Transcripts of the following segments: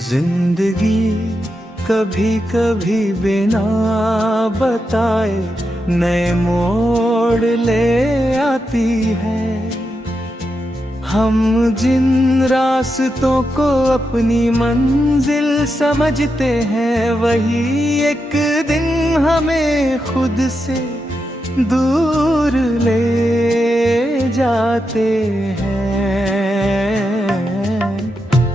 जिंदगी कभी कभी बिना बताए नए मोड़ ले आती है। हम जिन रास्तों को अपनी मंजिल समझते हैं, वही एक दिन हमें खुद से दूर ले जाते हैं।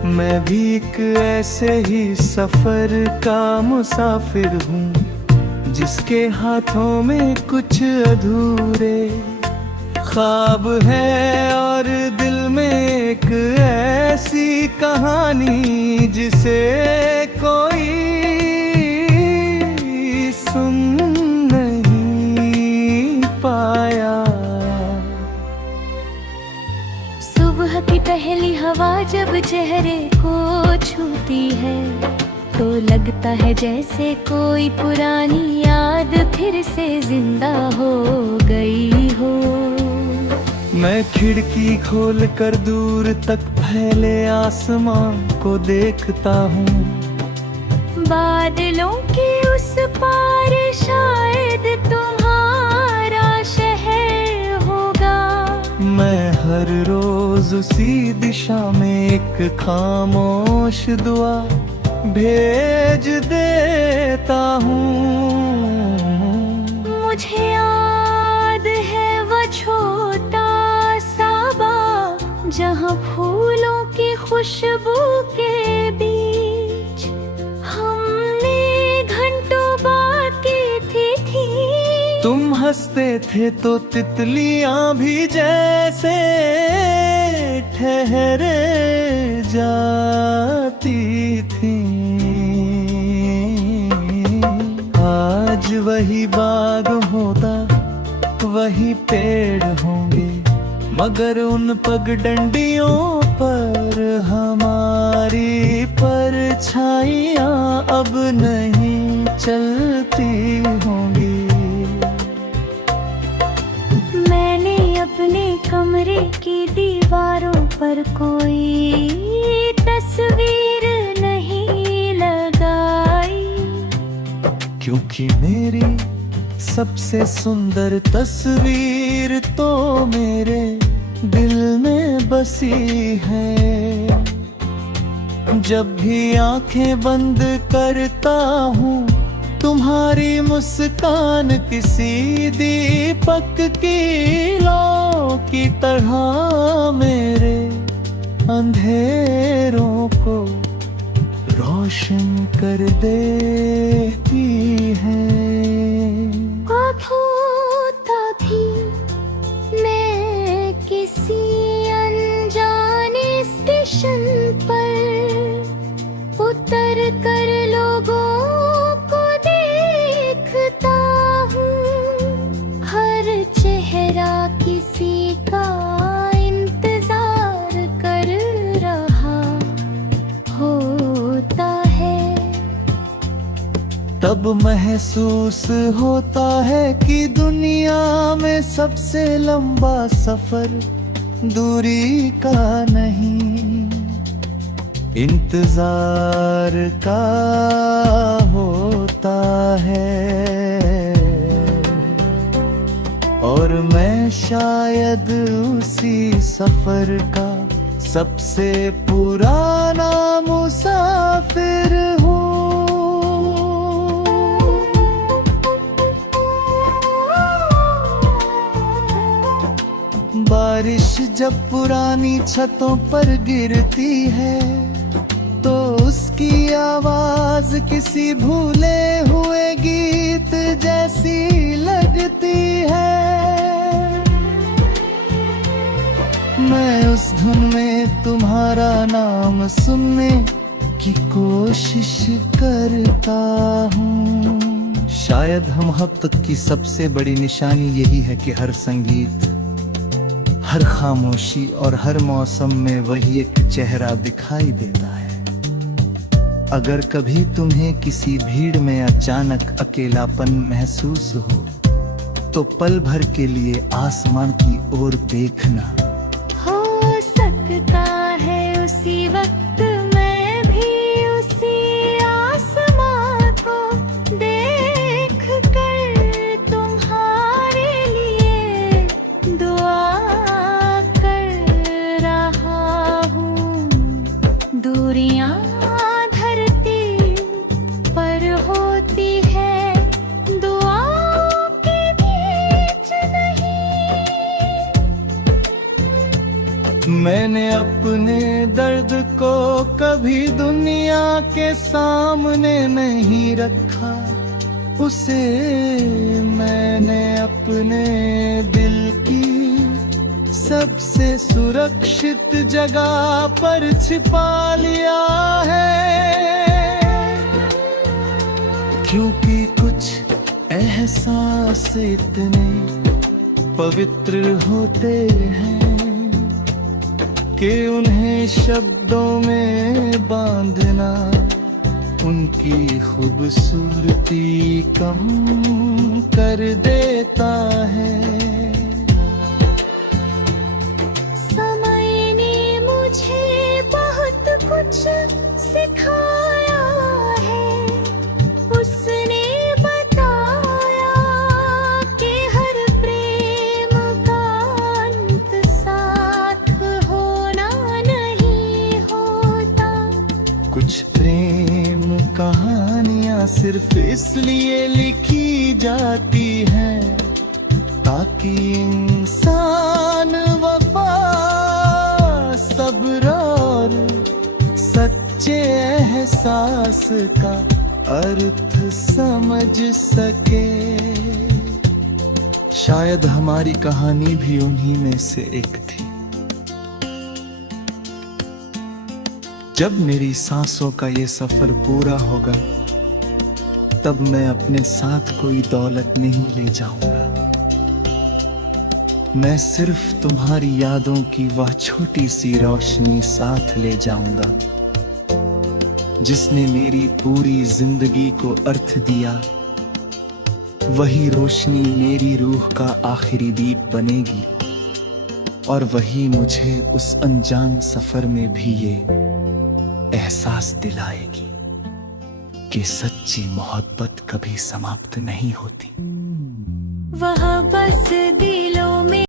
मैं भी एक ऐसे ही सफर का मुसाफिर हूँ, जिसके हाथों में कुछ अधूरे ख्वाब है और दिल में एक ऐसी कहानी जिसे कोई सुन नहीं पाया। सुबह की पहली हवा जब चेहरे को छूती है, तो लगता है जैसे कोई पुरानी याद फिर से जिंदा हो गई हो। मैं खिड़की खोल कर दूर तक फैले आसमान को देखता हूँ। बादलों के उस पार शायद तुम्हारा शहर होगा। मैं हर रोज उसी दिशा में एक खामोश दुआ भेज देता हूँ। मुझे याद है वो छोटा सा बाग, जहाँ फूलों की खुशबू के बीच हमने घंटों बातें थी। तुम हंसते थे तो तितलियां भी जैसे ठहरे जाती थी। आज वही बाग होता, वही पेड़ होंगे, मगर उन पगडंडियों पर हमारी परछाइयां अब नहीं चलती होंगी। मैंने अपने कमरे की दीवारों पर कोई तस्वीर नहीं लगाई, क्योंकि मेरी सबसे सुंदर तस्वीर तो मेरे दिल में बसी है। जब भी आंखें बंद करता हूँ, तुम्हारी मुस्कान किसी दीपक की लौ की तरह मेरे अंधेरों को रोशन कर देती है। तभी मैं किसी अनजाने स्टेशन पर उतर कर लोगों को देखता हूँ। हर चेहरा किसी का इंतजार कर रहा होता है। तब महसूस होता है कि दुनिया में सबसे लंबा सफर दूरी का नहीं, इंतजार का होता है। और मैं शायद उसी सफर का सबसे पुराना मुसाफिर हूँ। बारिश जब पुरानी छतों पर गिरती है, तो उसकी आवाज किसी भूले हुए गीत जैसी लगती है। मैं उस धुन में तुम्हारा नाम सुनने की कोशिश करता हूँ। शायद हम अब तक की सबसे बड़ी निशानी यही है कि हर संगीत, हर खामोशी और हर मौसम में वही एक चेहरा दिखाई देता है। अगर कभी तुम्हें किसी भीड़ में अचानक अकेलापन महसूस हो, तो पल भर के लिए आसमान की ओर देखना। हो सकता है उसी वक्त मैं भी मैंने अपने दर्द को कभी दुनिया के सामने नहीं रखा, उसे मैंने अपने दिल की सबसे सुरक्षित जगह पर छिपा लिया है। क्योंकि कुछ एहसास इतने पवित्र होते हैं कि उन्हें शब्दों में बांधना उनकी खूबसूरती कम कर देता है। समय ने मुझे बहुत कुछ सिखाया है, उसने बताया कि हर प्रेम का अंत साथ होना नहीं होता। कुछ प्रेम कहानियां सिर्फ इसलिए लिखी जाती हैं ताकि इंसान वफा, सब्र और सच्चे एहसास का अर्थ समझ सके। शायद हमारी कहानी भी उन्हीं में से एक थी। जब मेरी सांसों का ये सफर पूरा होगा, तब मैं अपने साथ कोई दौलत नहीं ले जाऊंगा। मैं सिर्फ तुम्हारी यादों की वह छोटी सी रोशनी साथ ले जाऊंगा, जिसने मेरी पूरी जिंदगी को अर्थ दिया। वही रोशनी मेरी रूह का आखिरी दीप बनेगी, और वही मुझे उस अनजान सफर में भी ये एहसास दिलाएगी कि सच्ची मोहब्बत कभी समाप्त नहीं होती। वह बस